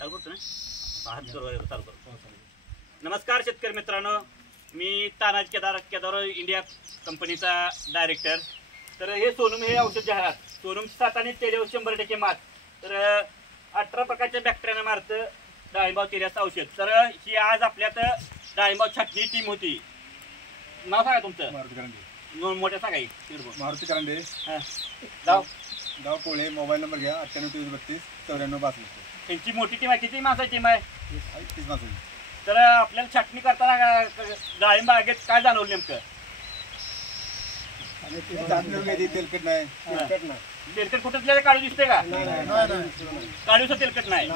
चालू करतो ना चालू करतो. नमस्कार शेतकरी मित्रांनो, मी तानाजी केदार इंडिया कंपनीचा डायरेक्टर. तर हे सोनम हे औषध जे आहे सोनम 7 आणि तेजावर 100% मात. तर 18 प्रकारच्या बॅक्टेरियाने मारतं डाळिंबाव तेजाचं औषध. तर ही आज आपल्यात डाळिंबाव छाटणी टीम होती. नाव सांगा तुमचं. मारुती करंडे. मोठ्या सांगा. मारुती करंडे. गाव कोळे. मोबाईल नंबर घ्या 9832 त्यांची मोठी टीम आहे. किती माणसाची टीम आहे? 30 माणसाची. तर आपल्याला छाटणी करताना डाळिंब बागेत काय जाणवलं नेमकं? तेलकट नाही. तेलकट कुठं काढू दिसते का? काढूचं तेलकट नाही.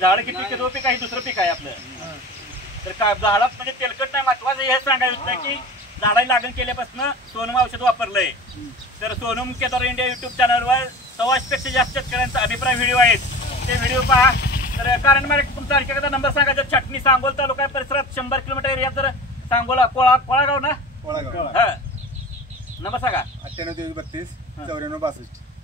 झाड किती पीक आहे? दुसरं पीक आहे आपलं. तर झाडात म्हणजे तेलकट नाही. महत्वाचं हे सांगायचं की झाडाला लागण केल्यापासून सोनम औषध वापरलंय. तर सोनम केदार इंडिया युट्यूब चॅनलवर 100पेक्षा जास्त शेतकऱ्यांचा अभिप्राय व्हिडिओ आहेत. ते व्हिडिओ पहा. तर कारण मला तुमचा आणखी एकदा नंबर सांगायचा. छाटणी सांगोल तालुका परिसरात 100 किलोमीटर एरिया. तर सांगोला कोळागाव ना? हा, नंबर सांगा. 9832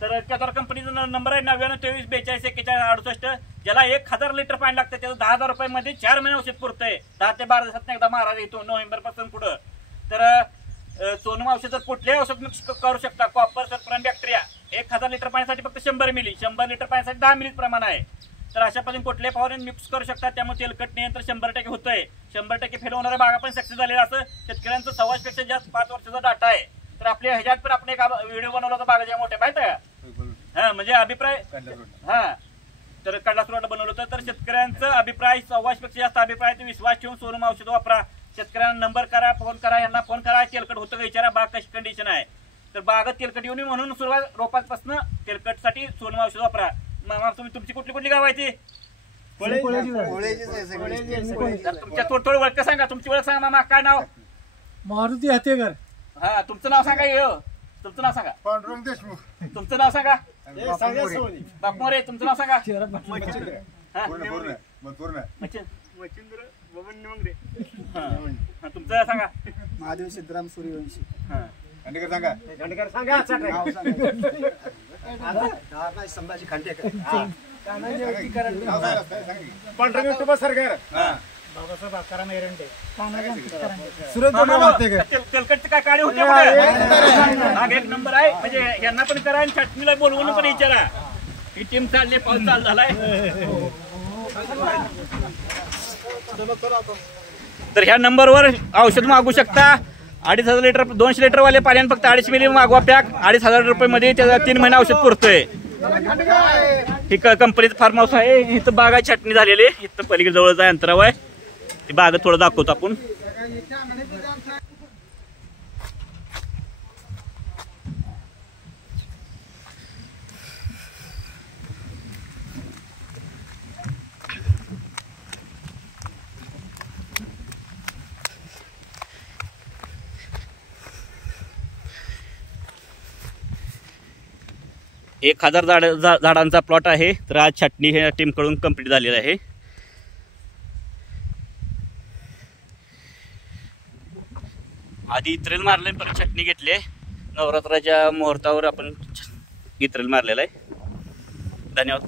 तर केदार कंपनीचा नंबर आहे 9923424168. ज्याला 1000 लिटर पाणी लागतं त्याचं 10,000 रुपयामध्ये 4 महिने औषध पुरतंय. 10 ते 12 दिवसात एकदा महाराज येतो नोव्हेंबर पासून पुढं. तर सोनम औषध जर कुठल्याही औषध मिक्स करू शकता. कॉपर सल्फर बॅक्टेरिया 1000 लिटर पाण्यासाठी फक्त 100 मिली. 100 लिटर पाण्यासाठी 10 मिली प्रमाण आहे. तर अशा पद्धतीने कुठल्याही फवारणी मिक्स करू शकता. त्यामुळे तेलकट नियंत्रण 100% होतंय. 100% फेल होणाऱ्या बागा पण सक्सेस झालेला. असं शेतकऱ्यांचं 100पेक्षा जास्त 5 वर्षाचा डाटा आहे. तर आपल्या ह्याच्यात पण आपण एक व्हिडिओ बनवला होता बागाच्या मोठ्या माहिती आहे का? हा, म्हणजे अभिप्राय हा तर कडलास रोडला बनवलं होतं. तर शेतकऱ्यांचा अभिप्राय 100पेक्षा जास्त अभिप्राय ते विश्वास ठेवून सोनम औषध वापरा. शेतकऱ्यांना नंबर करा, फोन करा, यांना फोन करा. तेलकट होतं का विचारा, बाग कशी कंडिशन आहे. तर बागत तेलकट येऊ नये म्हणून सुरुवात रोपापासून तेलकटसाठी सोनम औषध वापरा. तुम्ही तुमची कुठली गाव आहे ती? तुमच्या थोडं ओळख सांगा. तुमची ओळख सांगा मामा. काय नाव? मारुती हातेकर. हा, तुमचं नाव सांगा. तुमचं नाव सांगा. पांडुरंग देशमुख. तुमचं नाव सांगा. बापमोरे. तुमचं नाव सांगा. मच्छिंद्र बबन निमंगरे. तुमचं सांगा. महादेव सिद्धराम सूर्यवंशी. खांडेकर सांगा. खांडेकर सांगा. संभाजी खांडेकर. पांढरंग सरकार. बाबासाहेब आकाराम एरंडे. तेलकटचे काय काळे होते? भाग 1 नंबर आहे. म्हणजे यांना पण करा आणि छाटणीला बोलवून पण विचारा. ही टीम चालली. पाऊस चालू झालाय. तर ह्या नंबरवर औषध मागू शकता. 2,500 लिटर 200 लिटर वाले पाण्याने फक्त 250 मिली मागवा पॅक. 2,500 रुपये त्याचा 3 महिने औषध पुरतोय. ही कंपनीचं फार्म हाऊस आहे. इथं बागा छाटणी झालेली. इथं पलीकडे जवळच आहे, अंतरावर आहे. ती बाग थोडं दाखवतो आपण. एक 1000 झाडांचा प्लॉट आहे. तर आज छाटणी ह्या टीम कडून कंप्लीट झालेला आहे. आधी इत्रेल मारले, परत छाटणी घेतली. नवरात्राच्या मुहूर्तावर आपण इत्रेल मारलेला आहे. धन्यवाद.